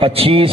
25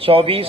24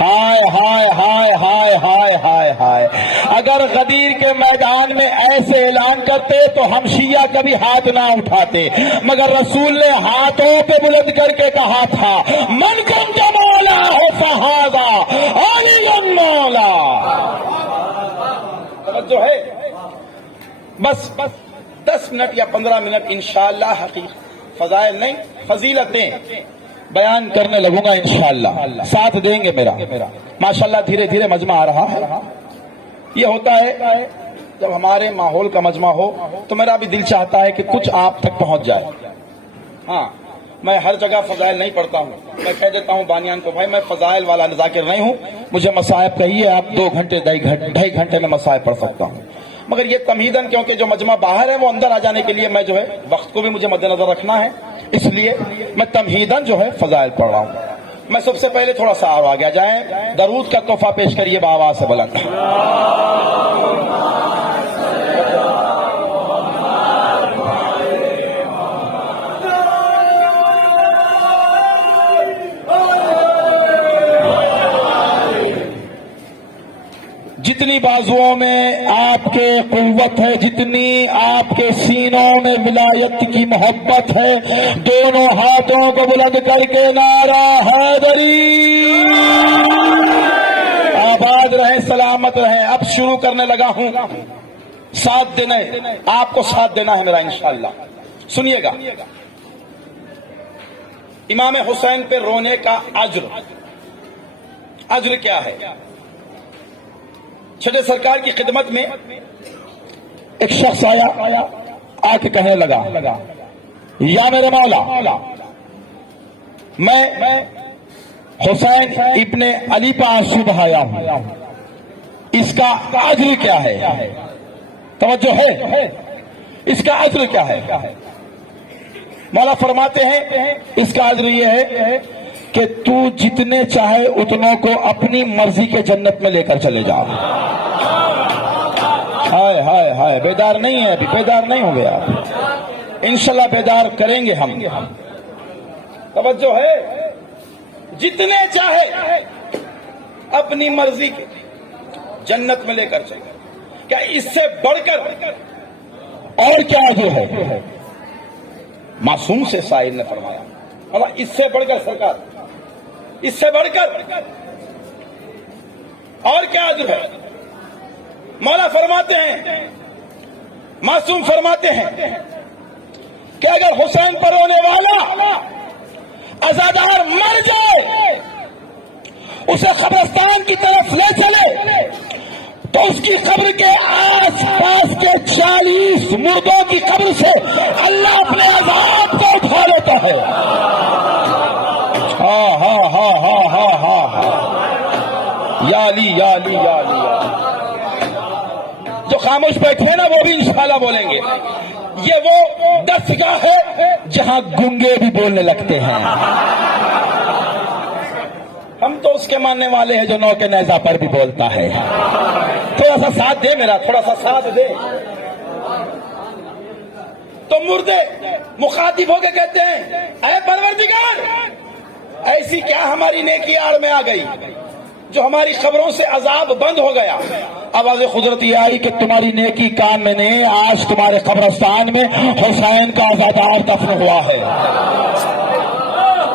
ہائے ہائے ہائے ہائے ہائے ہائے ہائے، اگر غدیر کے میدان میں ایسے اعلان کرتے تو ہم شیعہ کبھی ہاتھ نہ اٹھاتے، مگر رسول نے ہاتھوں پہ بلند کر کے کہا تھا من کنت مولا ہو فہذا علی مولا۔ توجہ ہے؟ بس 10 منٹ یا 15 منٹ انشاءاللہ فضائل نہیں فضیلتیں بیان کرنے لگوں گا انشاءاللہ، ساتھ دیں گے میرا ماشاءاللہ۔ دھیرے دھیرے مجمع آ رہا ہے۔ یہ ہوتا ہے جب ہمارے ماحول کا مجمع ہو تو میرا بھی دل چاہتا ہے کہ کچھ آپ تک پہنچ جائے۔ ہاں، میں ہر جگہ فضائل نہیں پڑھتا ہوں، میں کہہ دیتا ہوں بانیان کو، بھائی میں فضائل والا ذاکر نہیں ہوں، مجھے مصائب کہیے، آپ 2 گھنٹے 2.5 گھنٹے میں مصائب پڑھ سکتا ہوں، مگر یہ تمہیداً کیونکہ جو مجمع باہر ہے وہ اندر آ جانے کے لیے میں جو ہے وقت کو بھی مجھے مد نظر رکھنا ہے، اس لیے میں تمہیداً جو ہے فضائل پڑھ رہا ہوں۔ میں سب سے پہلے تھوڑا سا اور آگے جائیں، درود کا تحفہ پیش کریے بآواز سے بلند۔ جتنی بازوؤں میں آپ کے قوت ہے، جتنی آپ کے سینوں میں ولایت کی محبت ہے، دونوں ہاتھوں کو بلند کر کے نعرہ حیدری، آباد رہیں، سلامت رہیں۔ اب شروع کرنے لگا ہوں، ساتھ دینا ہے آپ کو، ساتھ دینا ہے میرا انشاءاللہ۔ سنیے گا، امام حسین پہ رونے کا اجر کیا ہے؟ چھٹے سرکار کی خدمت میں ایک شخص آیا، آ کے کہنے لگا یا میرے مولا، میں حسین ابن علی پہ آنسو بہایا ہوں، اس کا اجر کیا ہے؟ توجہ ہے، اس کا اجر کیا ہے؟ مولا فرماتے ہیں اس کا اجر یہ ہے کہ تو جتنے چاہے اتنوں کو اپنی مرضی کے جنت میں لے کر چلے جا۔ ہائے ہائے ہائے، بیدار نہیں ہے ابھی، بیدار نہیں ہو گیا، انشاءاللہ بیدار کریں گے ہم۔ توجہ ہے، جتنے چاہے اپنی مرضی کے جنت میں لے کر چلے، کیا اس سے بڑھ کر اور کیا جو ہے؟ معصوم سے سائل نے فرمایا، اس سے بڑھ کر سرکار، اس سے بڑھ کر اور کیا اجر ہے؟ مولا فرماتے ہیں، معصوم فرماتے ہیں کہ اگر حسین پر رونے والا عزادار مر جائے، اسے قبرستان کی طرف لے چلے تو اس کی قبر کے آس پاس کے 40 مردوں کی قبر سے اللہ اپنے عذاب کو اٹھا لیتا ہے۔ ہاں ہاں ہاں ہاں ہاں ہاں، یا علی یا علی یا علی۔ جو خاموش بیٹھے نا وہ بھی انشاءاللہ بولیں گے۔ یہ وہ دستگاہ ہے جہاں گنگے بھی بولنے لگتے ہیں۔ ہم تو اس کے ماننے والے ہیں جو نو کے نیزہ پر بھی بولتا ہے۔ تھوڑا سا ساتھ دے میرا، تھوڑا سا ساتھ دے۔ تو مردے مخاطب ہو کے کہتے ہیں اے پروردگار، ایسی کیا ہماری نیکی آڑ میں آ گئی جو ہماری قبروں سے عذاب بند ہو گیا؟ آواز قدرت یہ آئی کہ تمہاری نیکی کام میں نہیں، آج تمہارے قبرستان میں حسین کا عزادار دفن ہوا ہے۔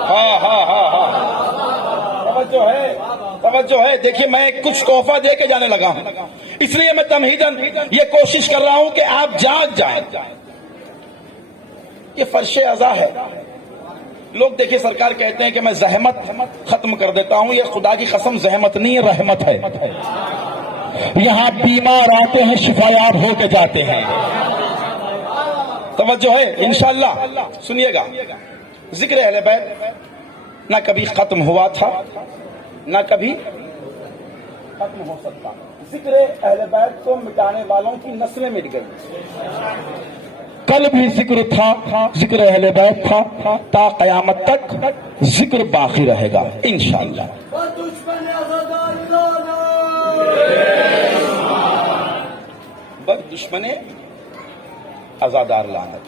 ہاں ہاں ہاں ہاں، توجہ ہے، توجہ ہے۔ دیکھیے میں کچھ تحفہ دے کے جانے لگا ہوں، اس لیے میں تمہیداً یہ کوشش کر رہا ہوں کہ آپ جاگ جائیں۔ یہ فرش عزا ہے۔ لوگ دیکھیے سرکار کہتے ہیں کہ میں زحمت ختم کر دیتا ہوں، یہ خدا کی قسم زحمت نہیں ہے، رحمت ہے۔ یہاں بیمار آتے ہیں، شفایاب ہو کے جاتے ہیں۔ توجہ ہے، انشاءاللہ سنیے گا۔ ذکر اہل بیت نہ کبھی ختم ہوا تھا نہ کبھی ختم ہو سکتا۔ ذکر اہل بیت کو مٹانے والوں کی نسلیں مٹ گئی۔ کل بھی ذکر تھا، ذکر اہل بیت تھا، تا قیامت تک ذکر باقی رہے گا انشاءاللہ۔ بد دشمن عزادار لعنت۔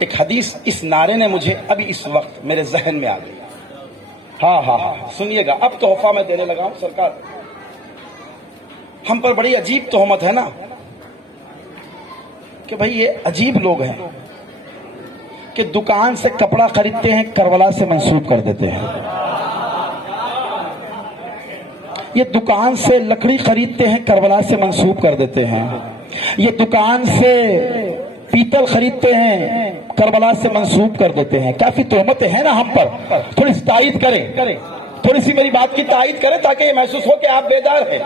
ایک حدیث اس نعرے نے مجھے ابھی اس وقت میرے ذہن میں آ گئی۔ ہاں سنیے گا، اب تحفہ میں دینے لگا ہوں سرکار. ہم پر بڑی عجیب تہمت ہے نا کہ بھئی یہ عجیب لوگ ہیں کہ دکان سے کپڑا خریدتے ہیں کربلا سے منسوب کر دیتے ہیں. یہ دکان سے لکڑی خریدتے ہیں کربلا سے منسوب کر دیتے ہیں. یہ دکان سے پیتل خریدتے ہیں کربلا سے منسوب کر دیتے ہیں. کافی تہمتیں ہیں نا ہم پر. تھوڑی سی تائید کریں، تھوڑی سی میری بات کی تائید کریں تاکہ یہ محسوس ہو کہ آپ بیدار ہیں.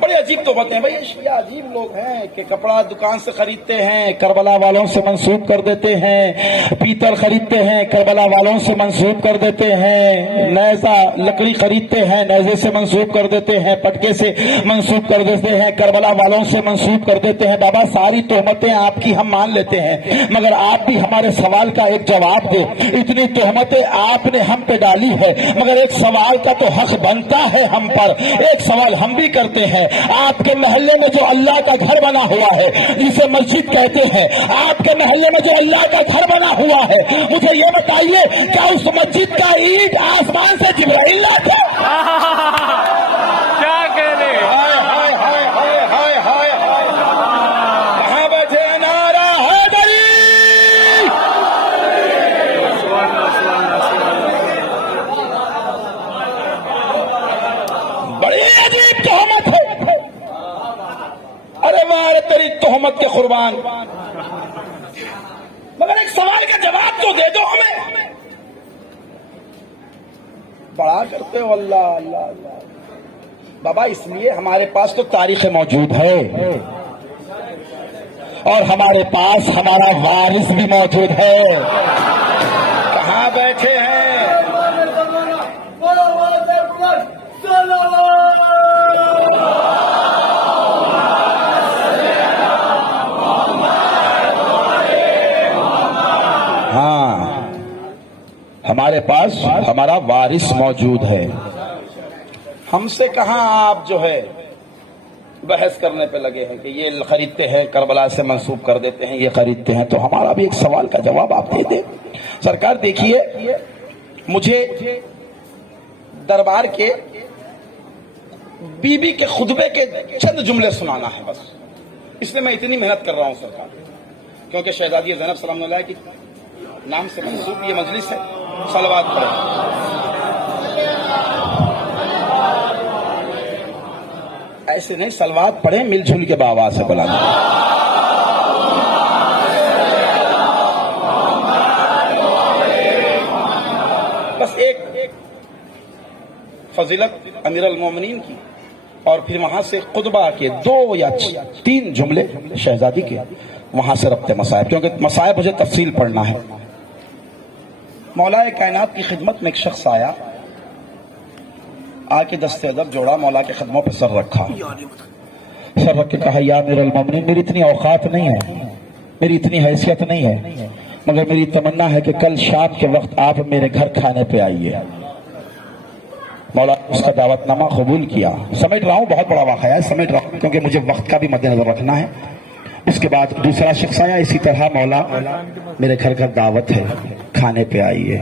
بڑی عجیب تہمتیں ہیں بھائی. شیعہ عجیب لوگ ہیں کہ کپڑا دکان سے خریدتے ہیں کربلا والوں سے منسوب کر دیتے ہیں، پیتل خریدتے ہیں کربلا والوں سے منسوب کر دیتے ہیں، نیزہ لکڑی خریدتے ہیں نیزے سے منسوب کر دیتے ہیں، پٹکے سے منسوب کر دیتے ہیں، کربلا والوں سے منسوب کر دیتے ہیں. بابا ساری تہمتیں آپ کی ہم مان لیتے ہیں، مگر آپ بھی ہمارے سوال کا ایک جواب دے. اتنی تہمتیں آپ نے ہم پہ ڈالی ہے، مگر ایک سوال کا تو حق بنتا ہے ہم پر. ایک سوال ہم بھی کرتے ہیں. آپ کے محلے میں جو اللہ کا گھر بنا ہوا ہے جسے مسجد کہتے ہیں، آپ کے محلے میں جو اللہ کا گھر بنا ہوا ہے، مجھے یہ بتائیے کیا اس مسجد کا اینٹ آسمان سے جبرائیل لاتا ہے؟ کیا کہہ رہے کہاں بیٹھے ہیں نعرہ حیدری؟ بڑی عجیب تہمت ہے. ارے وار تیری تہمت کے قربان، مگر ایک سوال کا جواب تو دے دو ہمیں. بڑا کرتے ہو اللہ اللہ اللہ. بابا اس لیے ہمارے پاس تو تاریخ موجود ہے اور ہمارے پاس ہمارا وارث بھی موجود ہے. کہاں بیٹھے ہیں؟ ہاں ہمارے پاس ہمارا وارث موجود ہے. ہم سے کہاں آپ جو ہے بحث کرنے پہ لگے ہیں کہ یہ خریدتے ہیں کربلا سے منسوب کر دیتے ہیں، یہ خریدتے ہیں. تو ہمارا بھی ایک سوال کا جواب آپ دے دیں. سرکار دیکھیے، مجھے دربار کے بی بی کے خطبے کے چند جملے سنانا ہے بس، اس لیے میں اتنی محنت کر رہا ہوں سرکار، کیونکہ شہزادی زینب سلام اللہ علیہ کی نام سے منسوب یہ مجلس ہے. صلوات پڑھیں. ایسے نہیں، صلوات پڑھیں مل جل کے بآواز سے بلا دیں. بس ایک فضیلت امیر المومنین کی اور پھر وہاں سے خطبہ کے 2 یا 3 جملے شہزادی کے، وہاں سے ربط مصائب، کیونکہ مصائب مجھے تفصیل پڑھنا ہے. مولا کائنات کی خدمت میں ایک شخص آیا، آ کے دست ادب جوڑا، مولا کے قدموں پہ سر رکھا، سر رکھ کے کہا یا امیر المومنین، میری اتنی اوقات نہیں ہے، میری اتنی حیثیت نہیں ہے، مگر میری تمنا ہے کہ کل شام کے وقت آپ میرے گھر کھانے پہ آئیے. مولا اس کا دعوت نامہ قبول کیا. سمیٹ رہا ہوں، بہت بڑا واقعہ ہے، سمیٹ رہا ہوں کیونکہ مجھے وقت کا بھی مد نظر رکھنا ہے. اس کے بعد دوسرا شخص آیا، اسی طرح مولا میرے گھر کا دعوت ہے، کھانے پہ آئیے.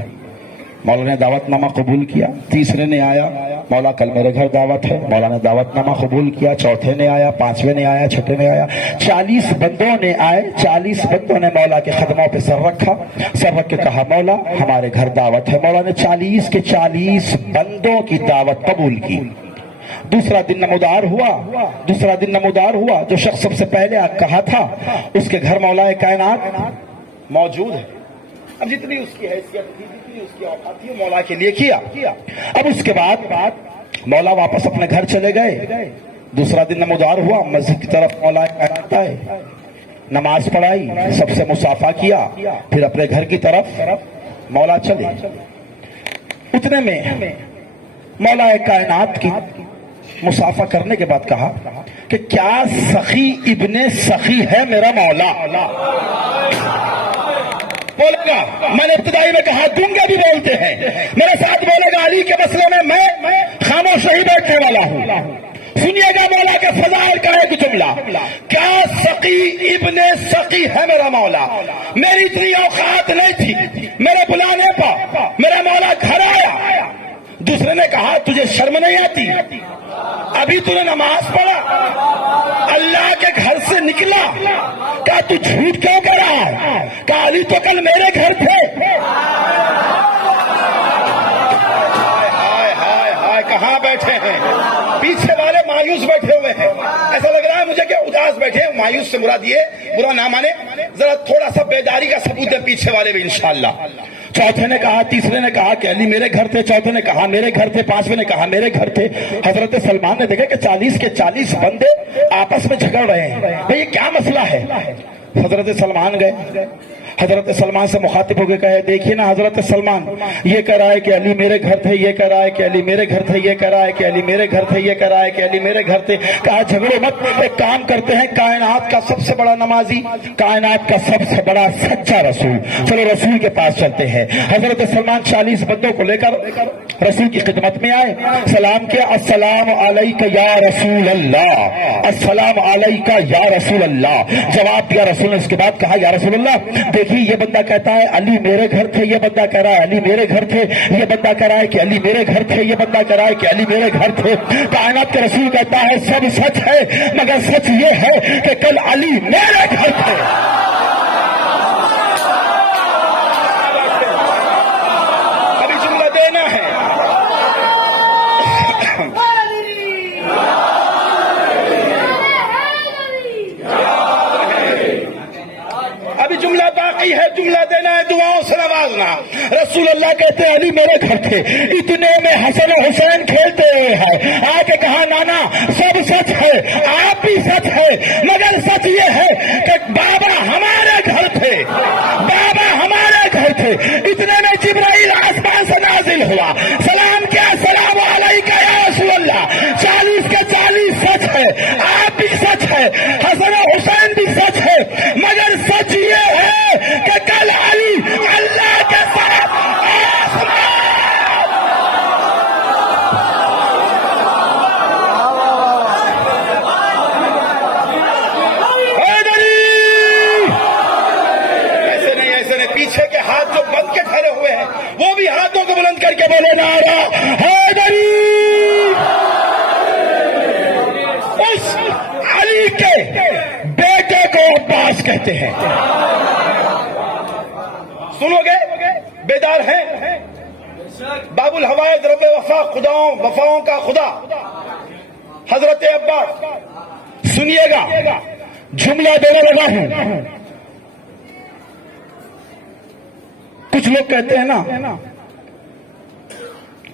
مولا نے دعوت نامہ قبول کیا. تیسرے نے آیا، مولا کل میرے گھر دعوت ہے، مولا نے دعوت نامہ قبول کیا. چوتھے نے آیا، پانچویں نے آیا، چھٹے نے آیا. 40 بندوں نے آئے. 40 بندوں نے مولا کے قدموں پہ سر رکھا، سر رکھ کے کہا مولا ہمارے گھر دعوت ہے. مولا نے 40 کے 40 بندوں کی دعوت قبول کی. دوسرا دن نمودار ہوا، جو شخص سب سے پہلے کہا تھا اس کے گھر مولا کائنات موجود ہے. اب جتنی اس کی حیثیت تھی، جتنی اس کی اوقات تھی، مولا کے لیے کیا. اب اس کے بعد مولا واپس اپنے گھر چلے گئے. دوسرا دن نمودار ہوا، مسجد کی طرف مولا کائنات آئے، نماز پڑھائی، سب سے مصافحہ کیا، پھر اپنے گھر کی طرف مولا چلے. اتنے میں مولا کائنات کی مصافحہ کرنے کے بعد کہا کہ کیا سخی ابن سخی ہے میرا مولا؟ بولے گا، میں نے ابتدائی میں کہا دنگا بھی بولتے ہیں، میرے ساتھ بولے گا علی کے مسئلے میں میں خاموش نہیں بیٹھنے والا ہوں. سنیے گا مولا کے فضائل کا ایک جملہ، کیا سقی ابن سقی ہے میرا مولا؟ میری اتنی اوقات نہیں تھی، میرے بلانے پر میرا مولا گھر آیا. دوسرے نے کہا تجھے شرم نہیں آتی؟ ابھی تو نے نماز پڑھا، اللہ کے گھر سے نکلا، کہا تو جھوٹ کیوں کر رہا ہے؟ کہا علی تو کل میرے گھر تھے۔ ہائے ہائے ہائے، کہاں بیٹھے ہیں؟ پیچھے والے مایوس بیٹھے ہوئے ہیں، ایسا لگ رہا ہے مجھے کہ اداس بیٹھے ہیں۔ مایوس سے مراد یہ برا نہ مانے، ذرا تھوڑا سا بیداری کا ثبوت دیں پیچھے والے بھی انشاءاللہ۔ چوتھے نے کہا، تیسرے نے کہا کہ علی میرے گھر تھے، چوتھے نے کہا میرے گھر تھے، پانچویں نے کہا میرے گھر تھے۔ حضرت سلمان نے دیکھا کہ 40 کے 40 بندے آپس میں جھگڑ رہے ہیں، بھئی یہ کیا مسئلہ ہے؟ حضرت سلمان گئے، حضرت سلمان سے مخاطب ہو کے کہے دیکھیے نا حضرت سلمان، یہ کہہ رہا ہے کہ علی میرے گھر تھے، یہ کہہ رہا ہے کہ علی میرے گھر تھے، یہ کہہ رہا ہے کہ علی میرے گھر تھے، یہ کہہ رہا ہے کہ علی میرے گھر تھے۔ کہا جھگڑو مت، ایک کام کرتے ہیں، کائنات کا سب سے بڑا نمازی، کائنات کا سب سے بڑا سچا رسول، چلو رسول کے پاس چلتے ہیں۔ حضرت سلمان 40 بندوں کو لے کر رسول کی خدمت میں آئے، سلام کیا، السلام علیک یا رسول اللہ، السلام علیک یا رسول اللہ۔ جواب دیا رسول نے، اس کے بعد کہا یا رسول اللہ دیکھیے یہ بندہ کہتا ہے علی میرے گھر تھے، یہ بندہ کہہ رہا ہے علی میرے گھر تھے، یہ بندہ کہہ رہا ہے کہ علی میرے گھر تھے، یہ بندہ کہہ رہا ہے کہ علی میرے گھر تھے۔ کائنات کے رسول کہتا ہے سب سچ ہے، مگر سچ یہ ہے کہ کل علی میرے گھر تھے۔ ابھی جملہ دینا ہے، ابھی جملہ باقی ہے، جملہ دینا ہے، دعاؤں سے نوازنا۔ رسول اللہ کہتے ہیں علی میرے گھر تھے، اتنے میں حسن و حسین کھیلتے ہیں، آ کے کہا نانا سب سچ ہے، آپ بھی سچ ہے، مگر سچ یہ ہے کہ بابا ہمارے گھر تھے، بابا ہمارے گھر تھے۔ اتنے میں جبرائیل آسمان سے نازل ہوا، سلام کیا، السلام علیکم یا رسول اللہ۔ 40 کے 40 سچ ہے، آپ بھی سچ ہے، حسن و حسین بھی سچ ہے، مگر سچ یہ ہے کہ کل علی اللہ کے ساتھ ایسے نہیں، پیچھے کے ہاتھ جو بند کے کھڑے ہوئے ہیں وہ بھی ہاتھوں کو بلند کر کے بولے نعرہ حیدری۔ اس علی کے بیٹے کو عباس کہتے ہیں، سنو گے، بیدار ہیں؟ باب الحوائج رب وفا، خداؤں وفاؤں کا خدا حضرت عباس۔ سنیے گا، جملہ دینے لگا ہوں۔ کچھ لوگ کہتے ہیں نا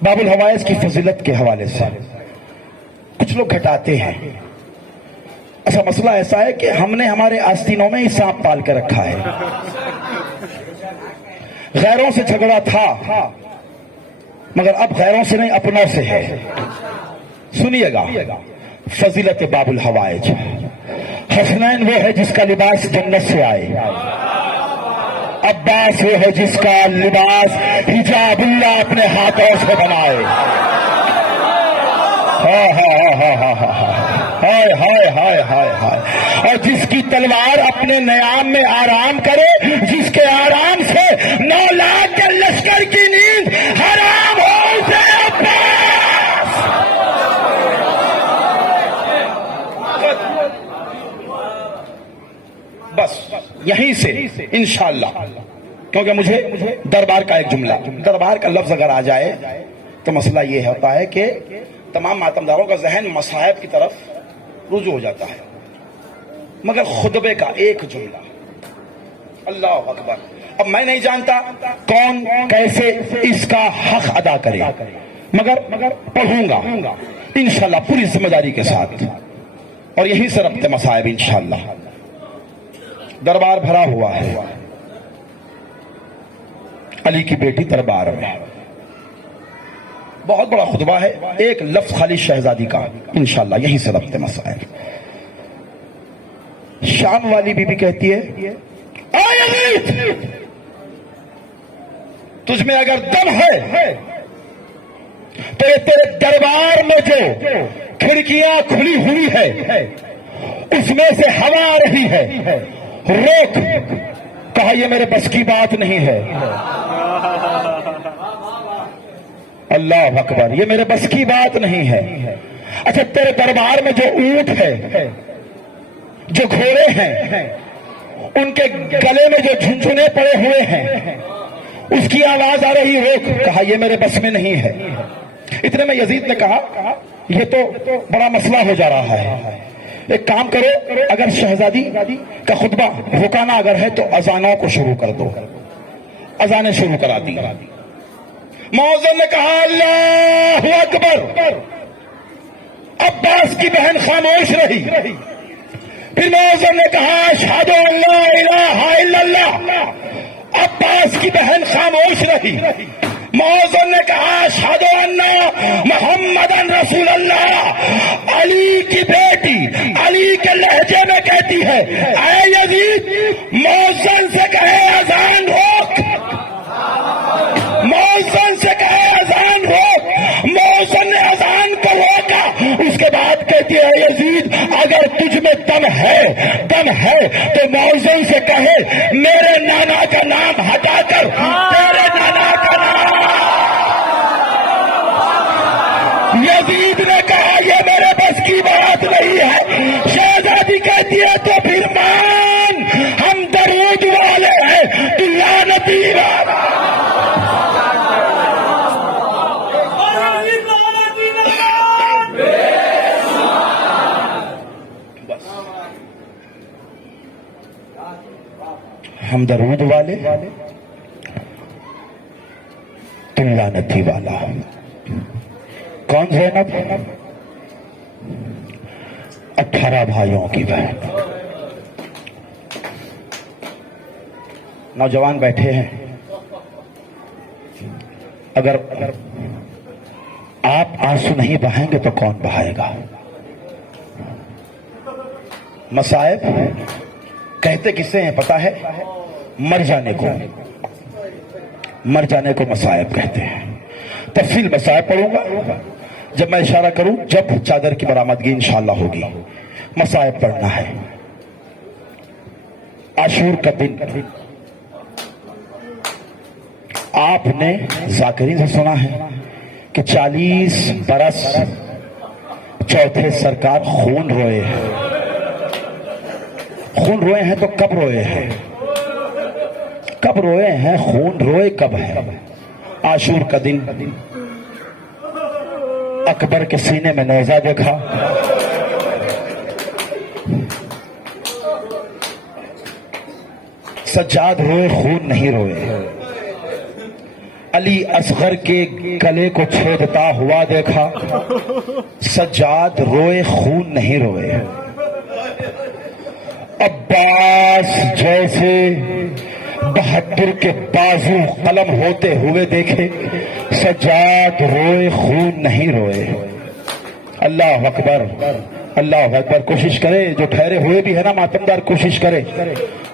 باب الحوائج کی فضیلت کے حوالے سے کچھ لوگ گھٹاتے ہیں۔ اچھا مسئلہ ایسا ہے کہ ہم نے ہمارے آستینوں میں ہی سانپ پال کے رکھا ہے، غیروں سے جھگڑا تھا مگر اب غیروں سے نہیں اپنوں سے ہے۔ سنیے گا فضیلت باب الحوائج۔ حسنین وہ ہے جس کا لباس جنت سے آئے، عباس وہ ہے جس کا لباس حجاب اللہ اپنے ہاتھوں سے بنائے۔ ہائے ہائے ہائے ہائے ہائے، اور جس کی تلوار اپنے نیام میں آرام کرے، جس کے آرام سے 9 لاکھ کے لشکر کی نیند حرام ہو اسے عباس۔ بس یہیں سے انشاءاللہ، کیونکہ مجھے دربار کا ایک جملہ، دربار کا لفظ اگر آ جائے تو مسئلہ یہ ہوتا ہے کہ تمام ماتمداروں کا ذہن مصائب کی طرف رجوع ہو جاتا ہے، مگر خطبے کا ایک جملہ، اللہ اکبر۔ اب میں نہیں جانتا کون کیسے اس کا حق ادا کرے، مگر پڑھوں گا انشاءاللہ پوری ذمہ داری کے ساتھ، اور یہیں سے ربط مصائب انشاءاللہ۔ دربار بھرا ہوا ہے، علی کی بیٹی دربار میں، بہت بڑا خطبہ ہے، ایک لفظ خالی شہزادی کا انشاءاللہ یہیں سے ربط مسائل۔ شام والی بی بی کہتی ہے اے یزید، تجھ میں اگر دم ہے تو یہ تیرے دربار میں جو کھڑکیاں کھلی ہوئی ہے اس میں سے ہوا آ رہی ہے، روک۔ کہا یہ میرے بس کی بات نہیں ہے، اللہ اکبر، یہ میرے بس کی بات نہیں ہے۔ اچھا تیرے دربار میں جو اونٹ ہے، جو گھوڑے ہیں، ان کے گلے میں جو جھنجھنے پڑے ہوئے ہیں، اس کی آواز آ رہی ہو، کہا یہ میرے بس میں نہیں ہے۔ اتنے میں یزید نے کہا یہ تو بڑا مسئلہ ہو جا رہا ہے، ایک کام کرو، اگر شہزادی کا خطبہ رکانا اگر ہے تو اذانوں کو شروع کر دو۔ اذانیں شروع کرا دی۔ مؤذن نے کہا اللہ اکبر، عباس کی بہن خاموش رہی۔ پھر مؤذن نے کہا اشہد ان لا الہ الا اللہ، عباس کی بہن خاموش رہی۔ مؤذن نے کہا اشہد ان محمد رسول اللہ، علی کی بیٹی علی کے لہجے میں کہتی ہے اے یزید مؤذن سے کہے اذان روک، مؤذن سے کہے اذان روک۔ مؤذن نے اذان کو روکا، اس کے بعد کہتی ہے یزید اگر تجھ میں دم ہے تو مؤذن سے کہے میرے نانا کا نام ہٹا کر تیرے نانا کا نام۔ یزید نے کہا یہ میرے بس کی بات نہیں ہے۔ شہزادی کہتی ہے تو پھر مان، ہم درود والے ہیں، تو لعنتی والا۔ ہم درود والے، تو لعنتی والا۔ کون زینب؟ 18 بھائیوں کی بہن۔ نوجوان بیٹھے ہیں، اگر آپ آنسو نہیں بہائیں گے تو کون بہائے گا؟ مصائب کہتے کسے ہیں پتا ہے؟ مر جانے کو مصائب کہتے ہیں۔ تفصیل مصائب پڑھوں گا جب میں اشارہ کروں، جب چادر کی برآمدگی انشاءاللہ ہوگی۔ مصائب پڑھنا ہے۔ عاشور کا دن آپ نے ذاکرین سے سنا ہے کہ 40 برس چوتھے سرکار خون روئے ہیں۔ خون روئے ہیں تو کب روئے ہیں؟ کب روئے ہیں؟ خون روئے کب ہے؟ عاشور کا دن اکبر کے سینے میں نیزہ دیکھا، سجاد روئے خون نہیں روئے۔ علی اصغر کے گلے کو چھیدتا ہوا دیکھا، سجاد روئے خون نہیں روئے۔ عباس جیسے بہادر کے بازو قلم ہوتے ہوئے دیکھے، سجاد روئے خون نہیں روئے۔ اللہ اکبر، اللہ اکبر۔ کوشش کرے جو ٹھہرے ہوئے بھی ہے نا ماتمدار، کوشش کرے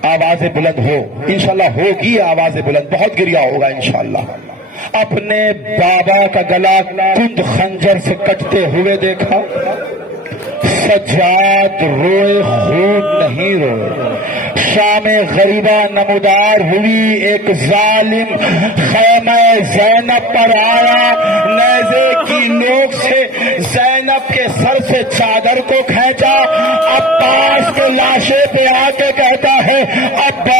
آوازیں بلند ہو، انشاءاللہ ہوگی آوازیں بلند، بہت گریا ہوگا انشاءاللہ۔ اپنے بابا کا گلا کند خنجر سے کٹتے ہوئے دیکھا، سجاد روئے خون نہیں روئے۔ شام غریبہ نمودار ہوئی، ایک ظالم خیمہ زینب پر آیا، نیزے کی نوک سے زینب کے سر سے چادر کو کھینچا۔ عباس کے لاشے پہ آ کے کہتا ہے عباس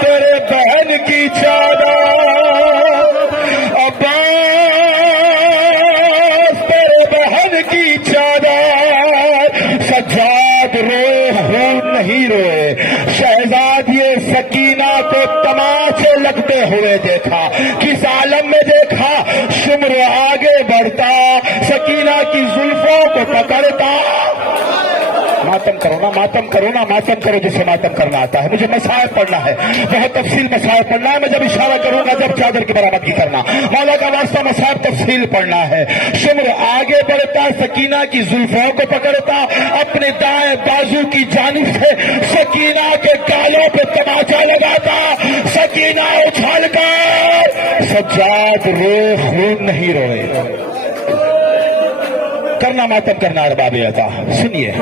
تیرے بہن کی چادر، سجاد روئے خون نہیں روئے۔ شہزادی سکینہ کو تماچے لگتے ہوئے دیکھا، کس عالم میں دیکھا؟ شمر آگے بڑھتا، سکینہ کی زلفوں کو پکڑتا۔ ماتم کرو نا، ماتم کرو نا، ماتم کرو جسے ماتم کرنا آتا ہے۔ مجھے مصائب پڑھنا ہے، بہت تفصیل مصائب پڑھنا ہے۔ میں جب اشارہ کروں گا جب چادر کی برآمدگی کرنا، مولا کا واسطہ مصائب تفصیل پڑھنا ہے۔ شمر آگے بڑھتا، سکینہ کی زلفوں کو پکڑتا، اپنے دائیں بازو کی جانب سے سکینہ کے گالوں پہ تماچا لگاتا۔ سکینہ اچھال کر، سجاد روئے خون نہیں روئے۔ کرنا ماتم کرنا ارباب عطا۔ سنیے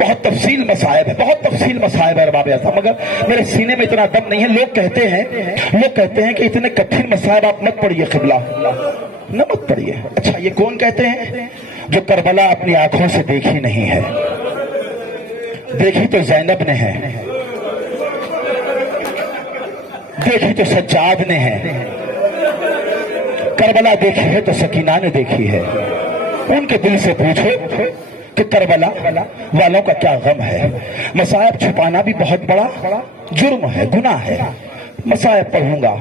بہت تفصیل مصائب ہے، بہت تفصیل مصائب ہے ارباب اعظم، مگر میرے سینے میں اتنا دم نہیں ہے۔ لوگ کہتے ہیں کہ اتنے کٹھن مصائب آپ مت پڑھیے قبلہ، نہ مت پڑھیے۔ اچھا یہ کون کہتے ہیں؟ جو کربلا اپنی آنکھوں سے دیکھی نہیں ہے، دیکھی تو زینب نے ہے، دیکھی تو سجاد نے ہے، کربلا دیکھی ہے تو سکینہ نے دیکھی ہے۔ ان کے دل سے پوچھو کہ کربلا والوں کا کیا غم ہے۔ مصائب چھپانا بھی بہت بڑا جرم ہے، گناہ ہے۔ مصائب پڑھوں گا،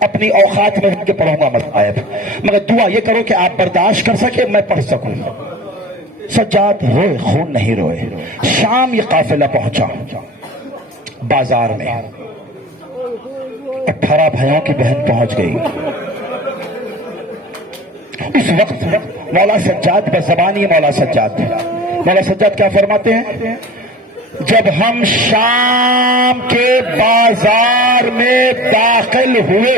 اپنی اوقات میں رکھ کے پڑھوں گا مصائب، مگر دعا یہ کرو کہ آپ برداشت کر سکے، میں پڑھ سکوں۔ سجاد روئے خون نہیں روئے۔ شام یہ قافلہ پہنچا بازار میں، 18 بھائیوں کی بہن پہنچ گئی۔ اس وقت مولا سجاد بزبانی مولا سجاد کیا فرماتے ہیں؟ جب ہم شام کے بازار میں داخل ہوئے،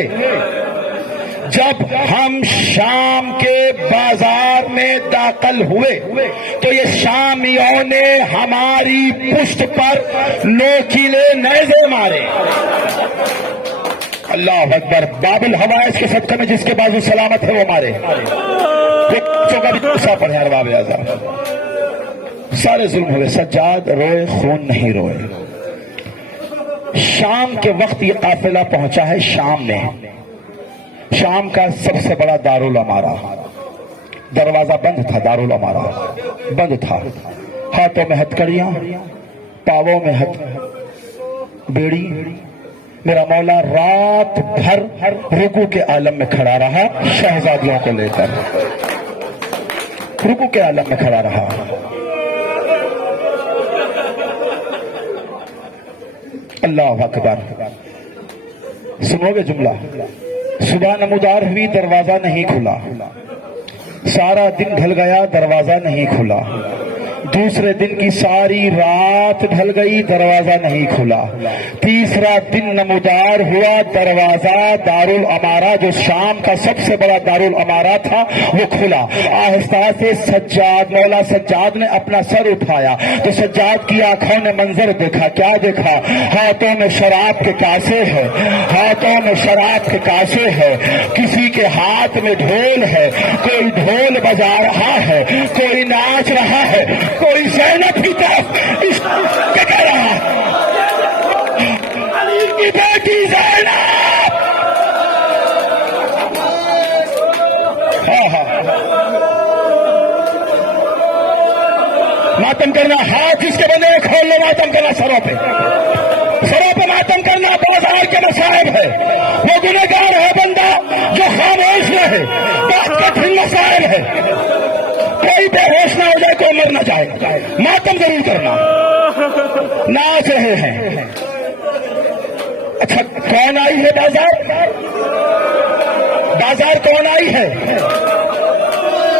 جب ہم شام کے بازار میں داخل ہوئے تو یہ شامیوں نے ہماری پشت پر نوکیلے نیزے مارے۔ اللہ اکبر، بابل حوائس کے صدقے میں جس کے بازو سلامت ہے وہ مارے۔ کا بھی غصہ پڑھے ارباب اعظم، سارے ظلم ہوئے، سجاد روئے خون نہیں روئے۔ شام کے وقت یہ قافلہ پہنچا ہے شام میں، شام کا سب سے بڑا دارالعمارہ، دروازہ بند تھا، دارالعمارہ بند تھا، ہاتھوں میں ہتکڑیاں، پاؤں میں بیڑی۔ میرا مولا رات بھر رکوع کے عالم میں کھڑا رہا، شہزادیوں کو لے کر رکوع کے عالم میں کھڑا رہا۔ اللہ اکبر، سنو گے جملہ؟ صبح نمودار ہوئی، دروازہ نہیں کھلا، سارا دن ڈھل گیا، دروازہ نہیں کھلا، دوسرے دن کی ساری رات ڈھل گئی، دروازہ نہیں کھلا، تیسرا دن نمودار ہوا، دروازہ دارالعمارہ جو شام کا سب سے بڑا دارالعمارہ تھا وہ کھلا۔ آہستہ سے سجاد، مولا سجاد نے اپنا سر اٹھایا تو سجاد کی آنکھوں نے منظر دیکھا۔ کیا دیکھا؟ ہاتھوں میں شراب کے کاسے ہے، ہاتھوں میں شراب کے کاسے ہے، کسی کے ہاتھ میں ڈھول ہے، کوئی ڈھول بجا رہا ہے، کوئی ناچ رہا ہے، کوئی زینب کی طرف اس کے کہہ رہا ہے، علی کی بیٹی زینب۔ ماتم کرنا، ہاتھ جس کے بندے کھول لو، ماتم کرنا سروں پہ ماتم کرنا بازار کے مصائب ہے۔ وہ گنہگار ہے بندہ جو خاموش رہے، بہت کٹھن مصائب ہے۔ کوئی بے ہوش نہ ہو جائے، کوئی مر نہ جائے، ماتم ضرور کرنا۔ ناچ رہے ہیں۔ اچھا کون آئی ہے بازار کون آئی ہے؟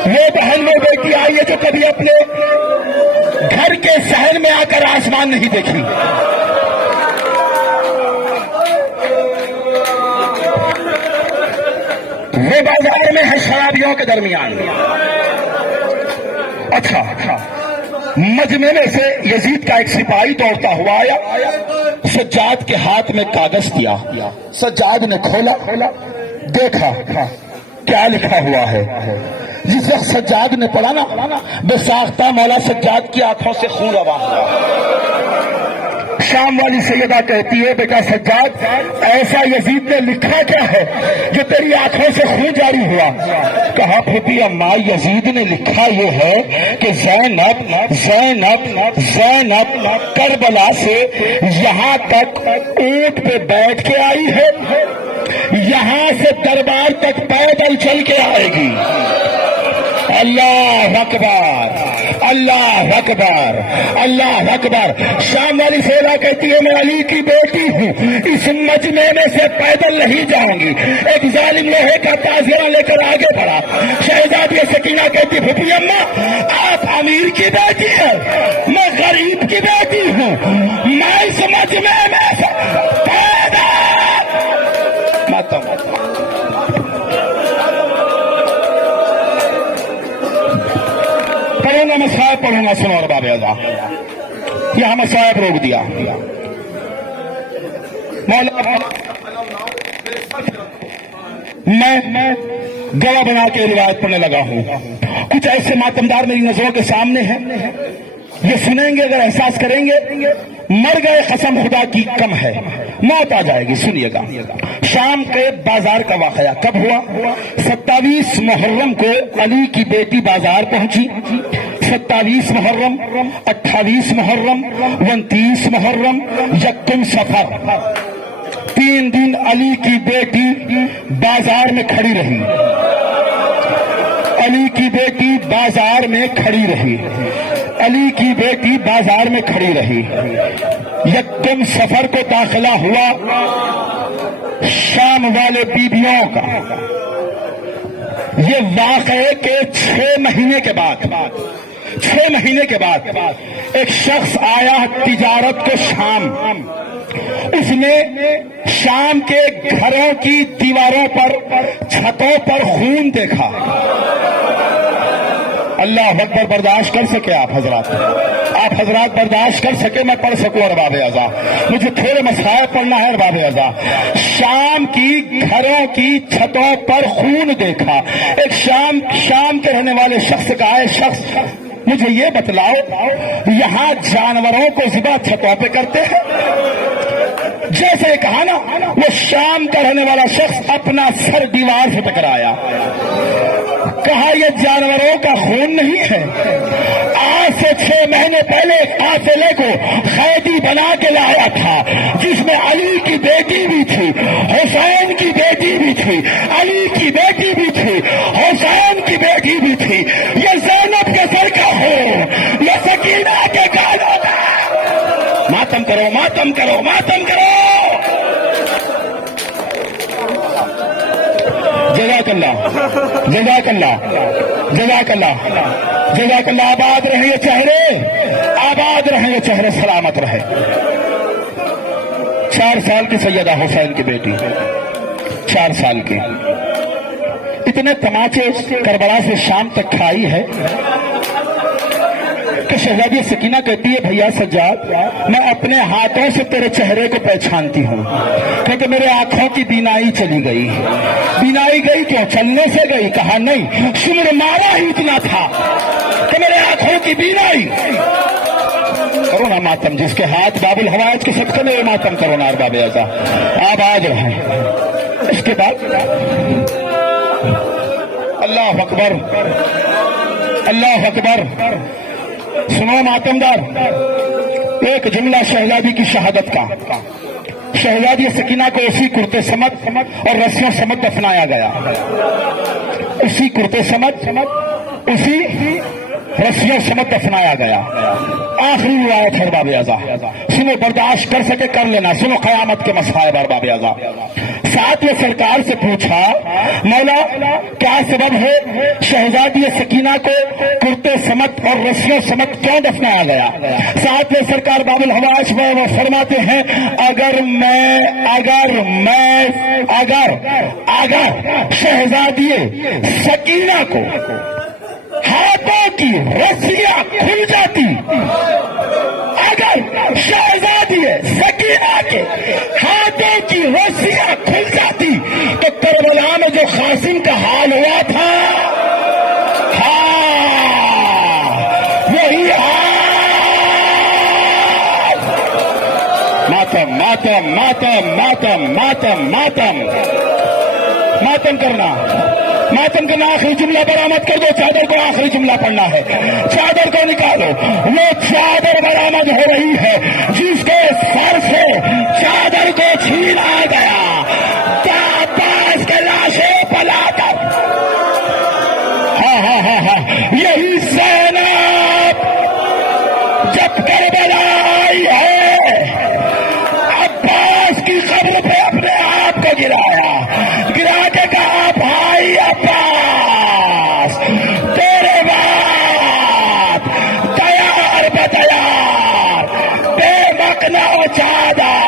وہ بہن، وہ بیٹی آئی ہے جو کبھی اپنے گھر کے صحن میں آ کر آسمان نہیں دیکھی۔ وہ بازار میں ہے شرابیوں کے درمیان۔ اچھا مجمع میں سے یزید کا ایک سپاہی دوڑتا ہوا آیا، سجاد کے ہاتھ میں کاغذ دیا، سجاد نے کھولا، دیکھا کیا لکھا ہوا ہے۔ جس وقت سجاد نے پڑھا نا، بے ساختہ مولا سجاد کی آنکھوں سے خون رواں ہوا۔ شام والی سیدہ کہتی ہے، بیٹا سجاد، ایسا یزید نے لکھا کیا ہے جو تیری آنکھوں سے خون جاری ہوا؟ کہا پھوپھی اماں، یزید نے لکھا یہ ہے کہ زینب کربلا سے یہاں تک اونٹ پہ بیٹھ کے آئی ہے، یہاں سے دربار تک پیدل چل کے آئے گی۔ اللہ اکبر، اللہ اکبر، اللہ اکبر۔ شام والی سیدہ کہتی ہے، میں علی کی بیٹی ہوں، اس مجمع میں سے پیدل نہیں جاؤں گی۔ ایک ظالم لوہے کا تازیہ لے کر آگے بڑھا۔ شہزادی سکینہ کہتی، پھوپھی اماں آپ امیر کی بیٹی ہیں، میں غریب کی بیٹی ہوں، میں اس مجمع میں سے پیدل پڑھوں گا، میں صاحب پڑھوں گا، سنو ارباب اعظم۔ یہاں مصائب روک دیا. مولا میں گواہ بنا کے روایت پڑھنے لگا ہوں. کچھ ایسے ماتمدار میری نظروں کے سامنے ہیں، یہ سنیں گے، اگر احساس کریں گے مر گئے قسم خدا کی کم ہے، موت آ جائے گی. سنیے گا. شام کے بازار کا واقعہ کب ہوا؟ 27 محرم کو علی کی بیٹی بازار پہنچی. 27 محرم، 28 محرم، 29 محرم، 1 صفر، 3 دن علی کی بیٹی بازار میں کھڑی رہی. علی کی بیٹی بازار میں کھڑی رہی. علی کی بیٹی بازار میں کھڑی رہی. 1 صفر کو داخلہ ہوا شام والے بیبیوں کا. یہ واقعے کے 6 مہینے کے بعد 6 مہینے کے بعد ایک شخص آیا تجارت کو شام. اس نے شام کے گھروں کی دیواروں پر، چھتوں پر خون دیکھا. اللہ اکبر. برداشت کر سکے آپ حضرات برداشت کر سکے، میں پڑھ سکوں ارباب اعضا. مجھے تھوڑے مسائل پڑھنا ہے ارباب اعضا. شام کی گھروں کی چھتوں پر خون دیکھا. ایک شام کے رہنے والے شخص کا ہے. شخص مجھے یہ بتلاؤ، یہاں جانوروں کو ذبح چھتوں پہ کرتے ہیں؟ جیسے کہا نا، وہ شام کا رہنے والا شخص اپنا سر دیوار سے ٹکرایا. کہا یہ جانوروں کا خون نہیں ہے. آج سے 6 مہینے پہلے ایک قافلے کو قیدی بنا کے لایا تھا، جس میں علی کی بیٹی بھی تھی، حسین کی بیٹی بھی تھی، علی کی بیٹی بھی تھی، حسین کی بیٹی بھی تھی. یہ زینب کے سر کا خون، یہ سکینہ کے گالوں کا. ماتم کرو، ماتم کرو، ماتم کرو. جزاک اللہ، جزاک اللہ، جزاک اللہ، جزاک اللہ. آباد رہے یہ چہرے، آباد رہے یہ چہرے، سلامت رہے. 4 سال کی سیدہ حسین کی بیٹی، 4 سال کی. اتنے تماچے کربلا سے شام تک کھائی ہے کہ شہزادی سکینہ کہتی ہے بھیا سجاد، میں اپنے ہاتھوں سے تیرے چہرے کو پہچانتی ہوں، کیونکہ میرے آنکھوں کی بینائی چلی گئی. بینائی گئی کیوں؟ چلنے سے گئی. کہا نہیں، سمر مارا ہی اتنا تھا کہ میرے آنکھوں کی بینائی. کرو نا ماتم، جس کے ہاتھ باب الحوائج کے صدقے میں ماتم کرو نا ارباب اعضا. آپ آج رہیں. اس کے بعد اللہ اکبر، اللہ اکبر. سنو ماتمدار، ایک جملہ شہزادی کی شہادت کا. شہزادی سکینہ کو اسی کرتے سمت اور رسیوں سمت دفنایا گیا. اسی کرتے سمت، اسی رسیوں سمت دفنایا گیا. آخری روایت ہے ارباب اعضا. سنو، برداشت کر سکے کر لینا. سنو قیامت کے مصائب ارباب اعضا. ساتھ یہ سرکار سے پوچھا مولا کیا سبب ہے شہزادی سکینہ کو کرتے سمت اور رسیوں سمت کیوں دفنایا گیا؟ ساتھ یہ سرکار باب الحوائج میں وہ فرماتے ہیں اگر شہزادی سکینہ کو ہاتھوں کی رسیاں کھل جاتی، اگر شہزادی سکینہ کے ہاتھوں کی رسیاں کھل جاتی تو کربلا میں جو قاسم کا حال ہوا تھا، ہاں وہی حال. ماتم ماتم ماتم ماتم ماتم ماتم ماتم کرنا، ماتم کرنا. آخری جملہ برآمد کر دو. چادر کو آخری جملہ پڑھنا ہے. چادر کو نکالو. وہ چادر برآمد ہو رہی ہے جس کے سر سے چادر کو چھینا گیا. پاس کے لاشیں پلا کر. ہاں یہی زینب جب کربلا آئی ہے، عباس کی قبر پہ اپنے آپ کو گرا کے کہا بھائی عباس تیرے بعد تیار بتیار بے مقنع و چادر